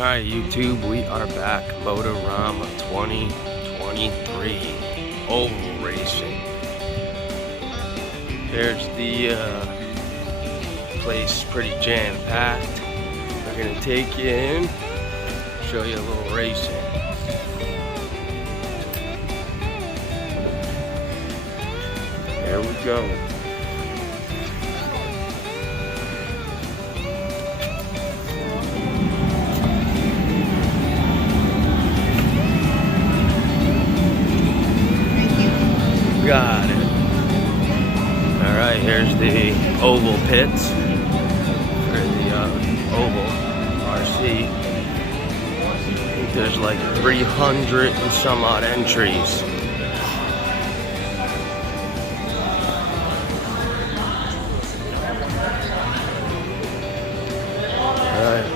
Alright YouTube, we are back. Motorama 2023 oval racing. There's the place, pretty jam-packed. We're gonna take you in, show you a little racing. Here we go. Got it. Alright, here's the oval pits for the oval RC. I think there's like 300 and some odd entries. Alright.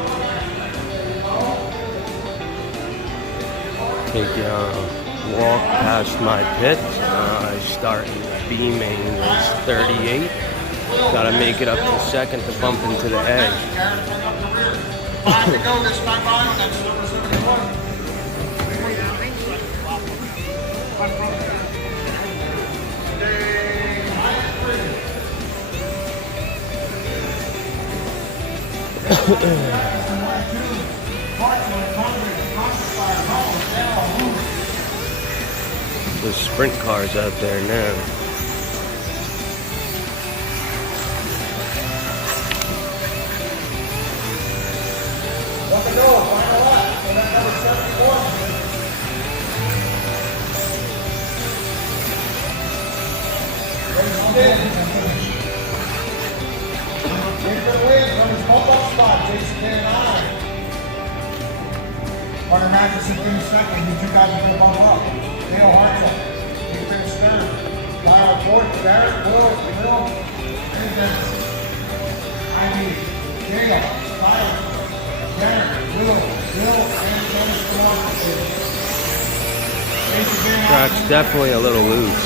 Take you walk past my pit. I start in B main is 38. Gotta make it up to second to bump into the edge. There's sprint cars out there now. Hunter Matheson finished second. You two guys are going to bump up. Dale Hartnett, he finished third. Lyle fourth. Barrett, Will, and Dennis. Dale, Tyler, Barrett, Will, and Dennis. Track's definitely a little loose.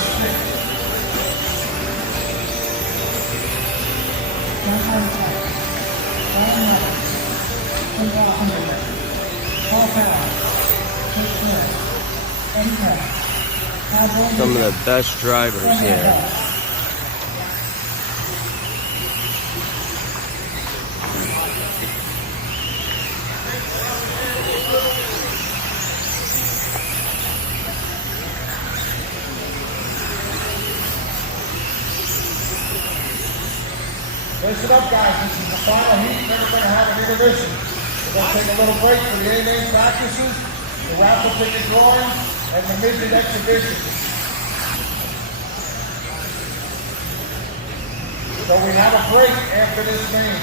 Some of the best drivers here. Listen up, guys. This is the final heat. Then we're going to have an intermission. We're going to take a little break for the A-main practices, the raffle ticket drawing, and the midget exhibition. So we have a break after this game.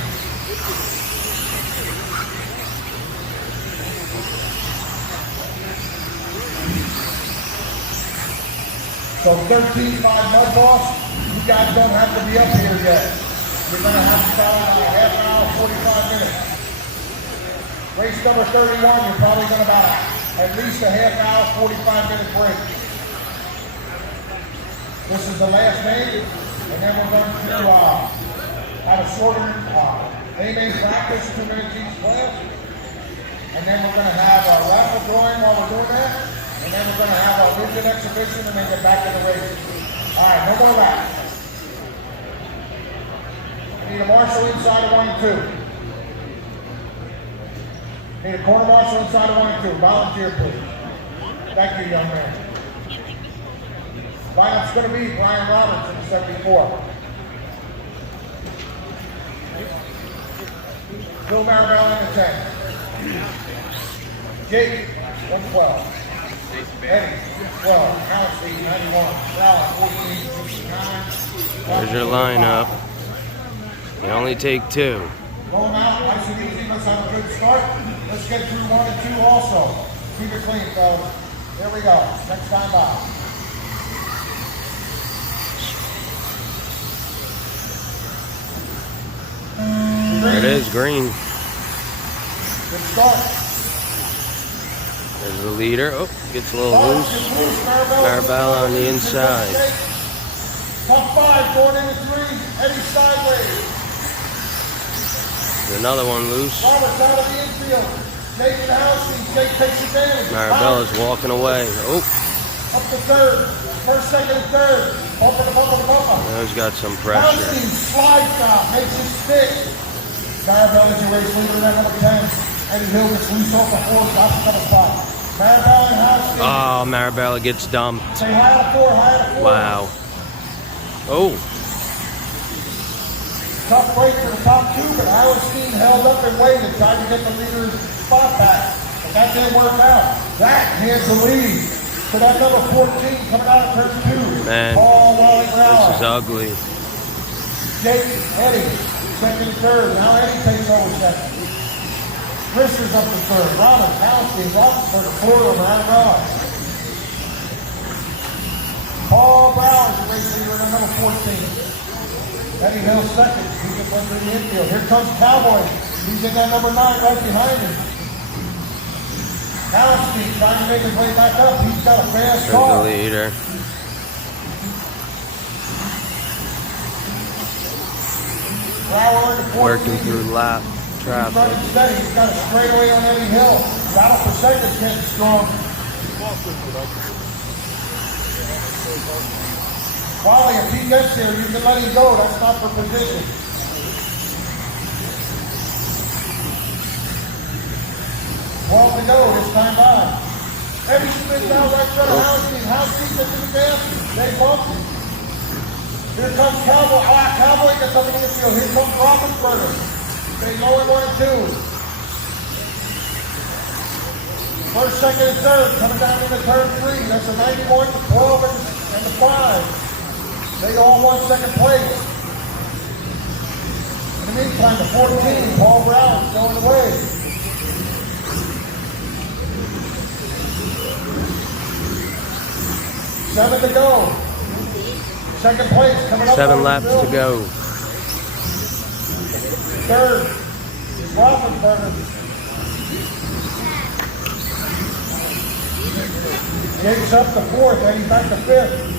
So 13-5 Mud Boss, you guys don't have to be up here yet. You're going to have to follow a half an hour, 45 minutes. Race number 31, you're probably going to about at least a half hour, 45-minute break. This is the last name, and then we're going to have a shorter A-main practice, 2 minutes each class. And then we're going to have a raffle drawing while we're doing that. And then we're going to have our midget exhibition and then get back to the race. All right, no more laps. I need a marshal inside of 1 and 2. Need a corner marshal inside of 1 and 2. Volunteer, please. Thank you, young man. Lineup's going to be Brian Roberts in 74. Phil Maribel in the 10. Jake, 112. Eddie, 12. Alex, 91. Ralph, 14, 69. There's your lineup. You only take 2. Going out, nice and easy. Let's have a good start. Let's get through 1 and 2 also. Keep it clean, fellas. Here we go. Next time by. There it is, green. Good start. There's the leader. Oh, gets a little loose. Maribel on the inside. Top 5 going into 3. Eddie sideways. Another one loose. Roberts out of the infield. Jake and Halstein. Jake takes advantage. Marabella's walking away. Oh, Up to third. First, second, and third. Bumper to bumper to bumper. he's got some pressure. Halstein slides out, makes it stick. Marabella's your race leader in that number 10. Eddie Hill gets loose off the floor, drops another spot. Marabella and Halstein. Oh, Marabella gets dumped. Say high to four, high to four. Wow. Oh, Tough break for the top two, but Halstein held up and waited, tried to get the leader's spot back. But that didn't work out. That hands the lead to that number 14 coming out of turn two. Man, Paul Wally Brown. this is ugly. Jake, Eddie, second and third. Now Eddie takes over second. Chris is up to third. Robin, Halstein, Robin for the quarter, round on. Paul Brown is the race leader in number 14. Eddie Hill second. He gets one through the infield. Here comes Cowboy. He's in that number 9 right behind him. Halstein trying to make his way back up. He's got a fast There's the car. leader. Brower in the 14. Working through lap He's traffic. running steady. He's got a straightaway on Eddie Hill. Battle for second is getting strong. Wally, if he gets there, you can let him go. That's not for position. Well to go this time by. Eddie spins out right front of Halstein. Halstein gets in the gas. They bump him. Here comes Cowboy. Cowboy gets up in the infield. Here comes Roethlisberger. They go in 1 and 2. First, second, and third coming down into turn 3. That's a 91, the 12, and the 5. They all won second place. In the meantime, the 14, Paul Brown, is going away. Seven to go. Second place coming up. 7 laps to go. Third is Roethlisberger. Jake's up to fourth, and he's back to fifth.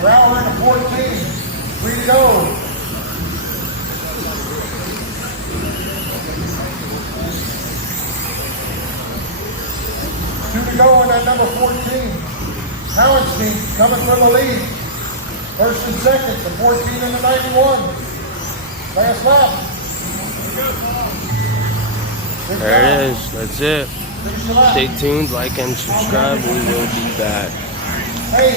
Brower in the 14. 3 to go. Two to go in that number 14. Halstein coming from the lead. First and second, the 14 and the 91. Last lap. There it is. That's it. Stay tuned, like and subscribe. We will be back. Hey,